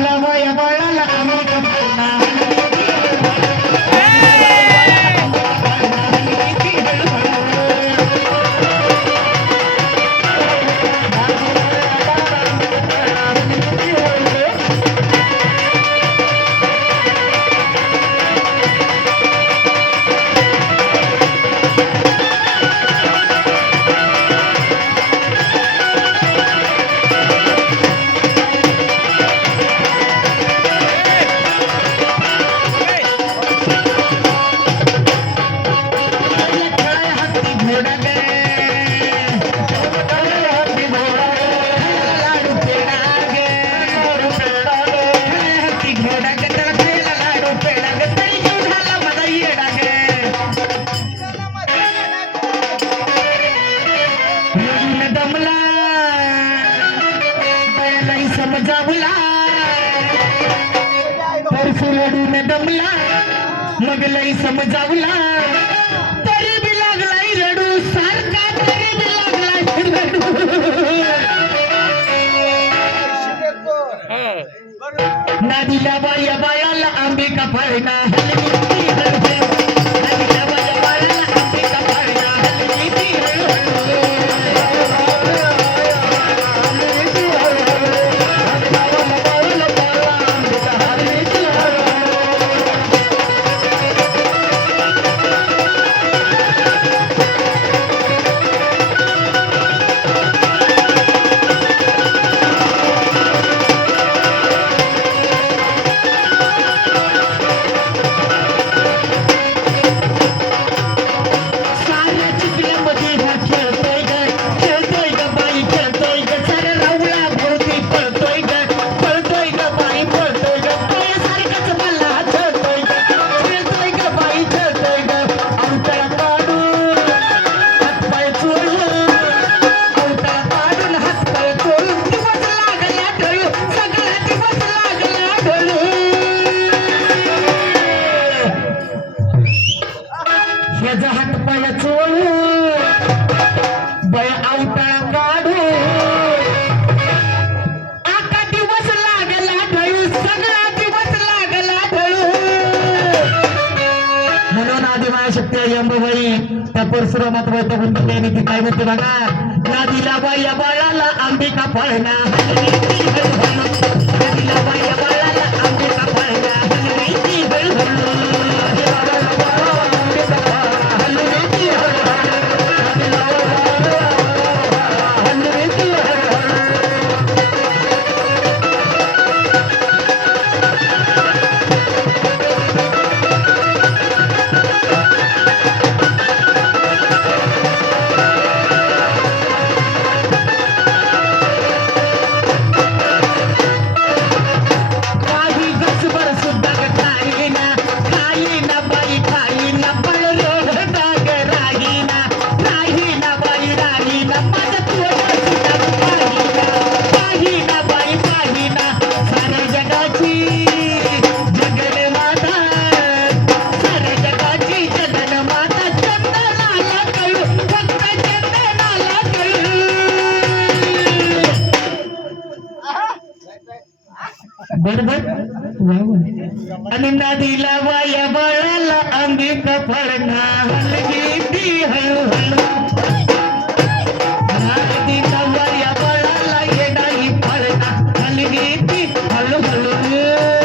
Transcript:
नदीला वाया बाळाला आम्ही कपडा समजावला परफुलडून दमला मग लई समजावला तरी बी लागलाय रडू सारखा तरी बी लागलाय रडू नदीला बाया बायाला आंबिका फळना नदीला बाया बायाला आंबिका फळना हात पाय चोळू बया आवटाळा काढू आता दिवस लागला ढळू सगळा दिवस लागला ढळू म्हणून आदिमाया शक्ती अंबाबाई त्या परशुरामात वैतगुण त्यांनी ती काय म्हणते बघा नदीला बाया बाळाला आंबिका फळना नदीला बाया बाळाला आंबिका फळना आणि नदीला वाया बाळाला अंबिका फळना हलगी हळूहळू नदीला वाया बाळाला येणारी फळना हलगी हळूहळू